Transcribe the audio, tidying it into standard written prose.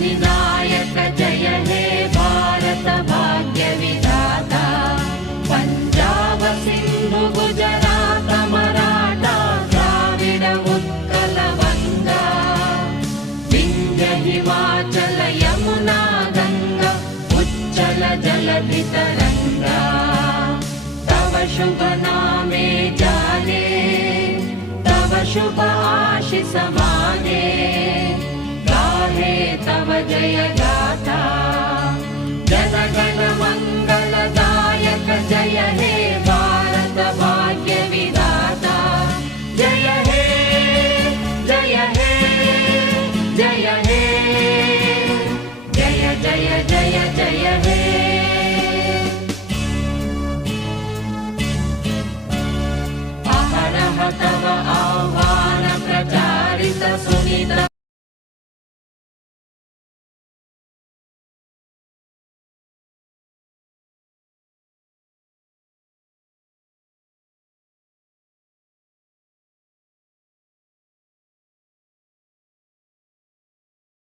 विनायक जय हे भारत भाग्य विधाता पंजाब सिंधु गुजरात मराठा द्राविड उत्कल गंगा विंध्य हिमाचल यमुना गंगा उच्चल जलधि तरंगा तव शुभ नामे जाने तव शुभ आशीष माने गाहे तव जय